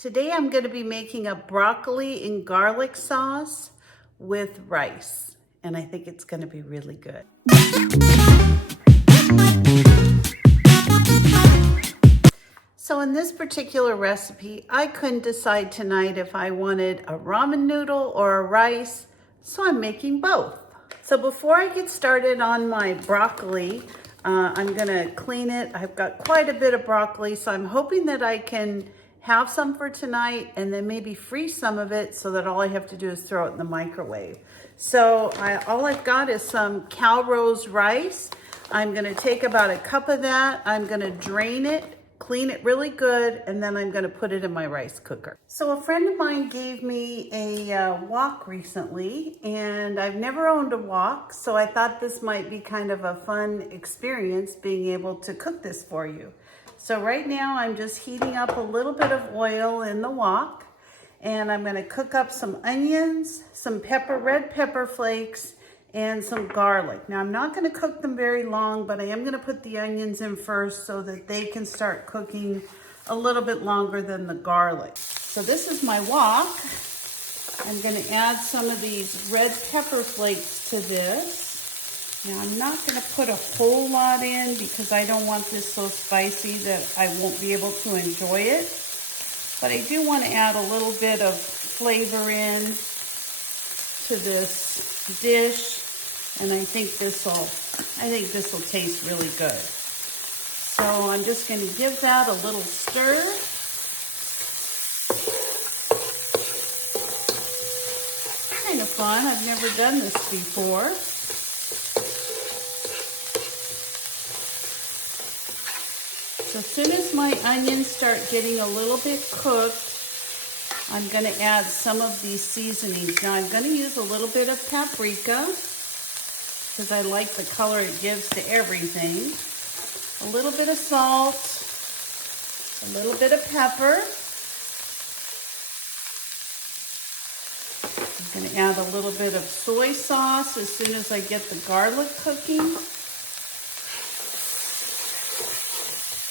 Today I'm going to be making a broccoli and garlic sauce with rice, and I think it's going to be really good. So in this particular recipe, I couldn't decide tonight if I wanted a ramen noodle or a rice, so I'm making both. So before I get started on my broccoli, I'm gonna clean it. I've got quite a bit of broccoli, so I'm hoping that I can have some for tonight and then maybe freeze some of it so that all I have to do is throw it in the microwave. So all I've got is some Calrose rice. I'm gonna take about a cup of that. I'm gonna drain it, clean it really good, and then I'm gonna put it in my rice cooker. So a friend of mine gave me a wok recently, and I've never owned a wok, so I thought this might be kind of a fun experience being able to cook this for you. So right now I'm just heating up a little bit of oil in the wok, and I'm gonna cook up some onions, some red pepper flakes, and some garlic. Now I'm not gonna cook them very long, but I am gonna put the onions in first so that they can start cooking a little bit longer than the garlic. So this is my wok. I'm gonna add some of these red pepper flakes to this. Now I'm not gonna put a whole lot in because I don't want this so spicy that I won't be able to enjoy it. But I do want to add a little bit of flavor in to this dish, and I think this will taste really good. So I'm just going to give that a little stir. Kind of fun. I've never done this before. So as soon as my onions start getting a little bit cooked, I'm going to add some of these seasonings. Now I'm going to use a little bit of paprika because I like the color it gives to everything. A little bit of salt, a little bit of pepper. I'm going to add a little bit of soy sauce as soon as I get the garlic cooking.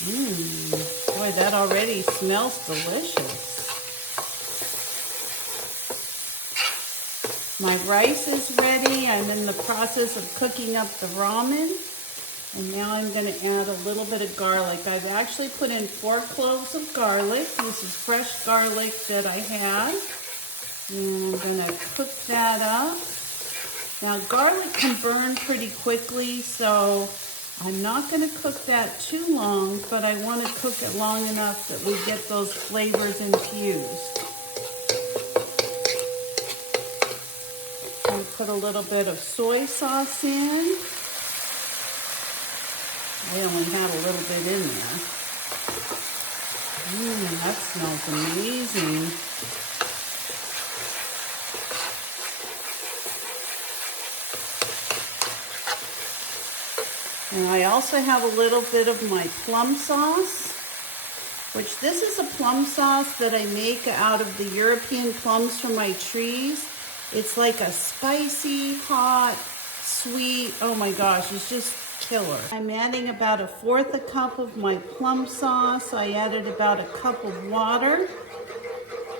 Boy, that already smells delicious. My rice is ready. I'm in the process of cooking up the ramen. And now I'm going to add a little bit of garlic. I've actually put in 4 cloves of garlic. This is fresh garlic that I had. And I'm going to cook that up. Now garlic can burn pretty quickly, so I'm not going to cook that too long, but I want to cook it long enough that we get those flavors infused. I'm going to put a little bit of soy sauce in. I only had a little bit in there. That smells amazing. And I also have a little bit of my plum sauce, which this is a plum sauce that I make out of the European plums from my trees. It's like a spicy, hot, sweet, oh my gosh, it's just killer. I'm adding about 1/4 cup of my plum sauce. I added about 1 cup of water.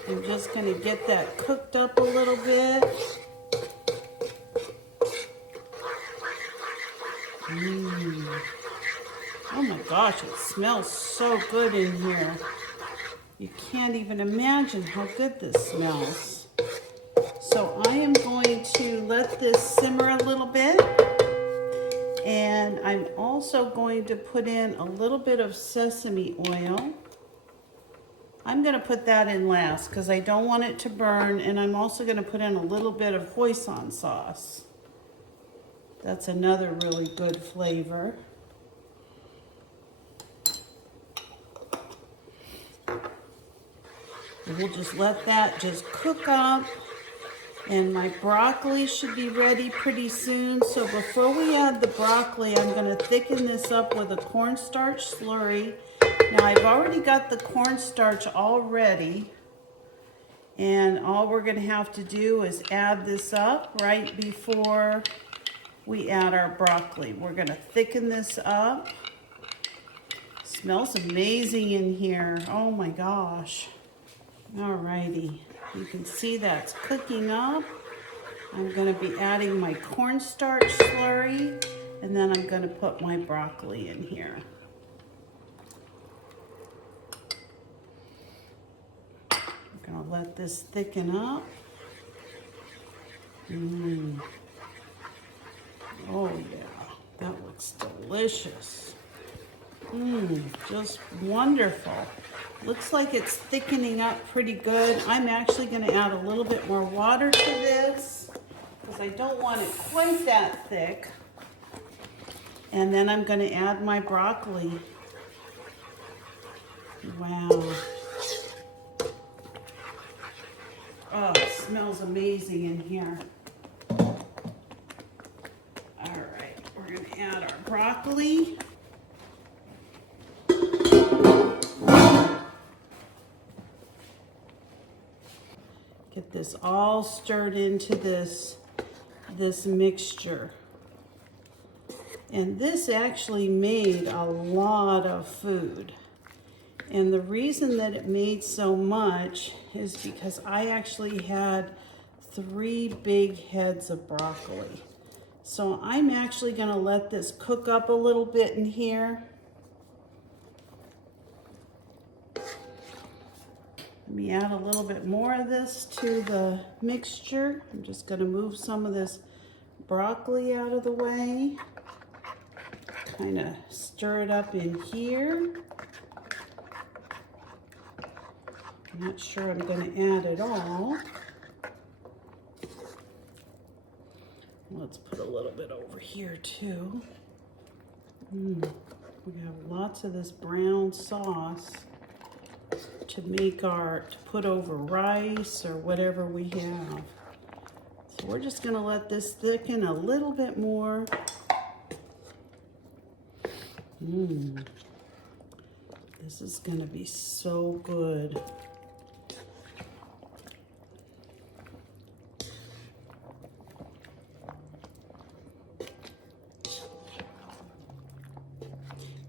I'm just gonna get that cooked up a little bit. Oh my gosh, it smells so good in here. You can't even imagine how good this smells. So I am going to let this simmer a little bit. And I'm also going to put in a little bit of sesame oil. I'm going to put that in last because I don't want it to burn. And I'm also going to put in a little bit of hoisin sauce. That's another really good flavor. We'll just let that just cook up. And my broccoli should be ready pretty soon. So before we add the broccoli, I'm going to thicken this up with a cornstarch slurry. Now I've already got the cornstarch all ready. And all we're going to have to do is add this up right before we add our broccoli. We're going to thicken this up. Smells amazing in here. Oh my gosh. Alrighty, you can see that's cooking up. I'm going to be adding my cornstarch slurry, and then I'm going to put my broccoli in here. I'm going to let this thicken up. Oh yeah, that looks delicious. Just wonderful. Looks like it's thickening up pretty good. I'm actually going to add a little bit more water to this because I don't want it quite that thick. And then I'm going to add my broccoli. Wow. Oh, it smells amazing in here. All right, we're going to add our broccoli. Get this all stirred into this mixture. And this actually made a lot of food. And the reason that it made so much is because I actually had 3 big heads of broccoli. So I'm actually going to let this cook up a little bit in here. Let me add a little bit more of this to the mixture. I'm just going to move some of this broccoli out of the way. Kind of stir it up in here. I'm not sure I'm going to add it all. Let's put a little bit over here too. We have lots of this brown sauce to put over rice or whatever we have. So we're just going to let this thicken a little bit more. This is going to be so good.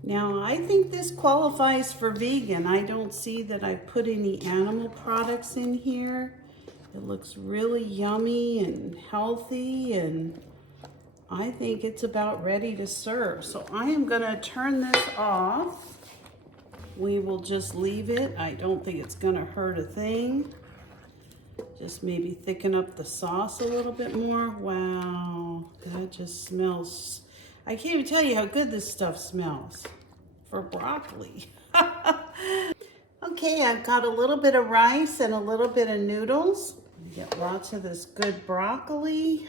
Now, I think this qualifies for vegan. I don't see that I put any animal products in here. It looks really yummy and healthy, and I think it's about ready to serve. So I am going to turn this off. We will just leave it. I don't think it's going to hurt a thing. Just maybe thicken up the sauce a little bit more. Wow, that just smells. I can't even tell you how good this stuff smells for broccoli. Okay, I've got a little bit of rice and a little bit of noodles. Get lots of this good broccoli.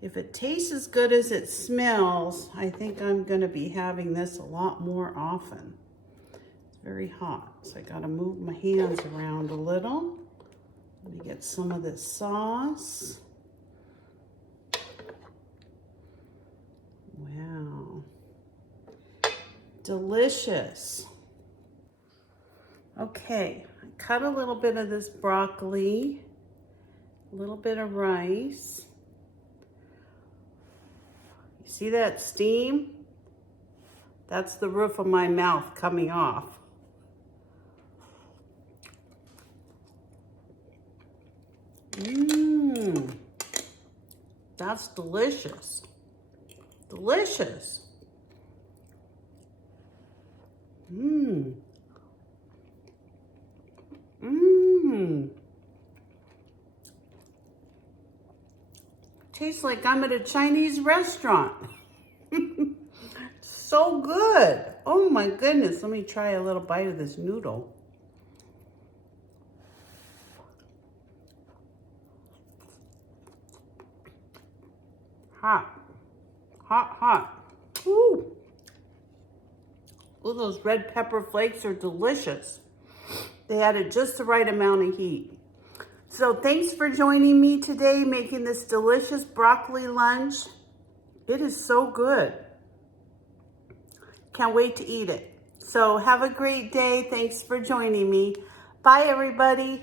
If it tastes as good as it smells, I think I'm going to be having this a lot more often. It's very hot, so I got to move my hands around a little. Let me get some of this sauce. Wow. Delicious. Okay, I cut a little bit of this broccoli, a little bit of rice. You see that steam? That's the roof of my mouth coming off. That's delicious. Delicious. Tastes like I'm at a Chinese restaurant. So good. Oh my goodness. Let me try a little bite of this noodle. Hot. Hot, hot. Ooh. Ooh, those red pepper flakes are delicious. They added just the right amount of heat. So thanks for joining me today, making this delicious broccoli lunch. It is so good. Can't wait to eat it. So have a great day. Thanks for joining me. Bye, everybody.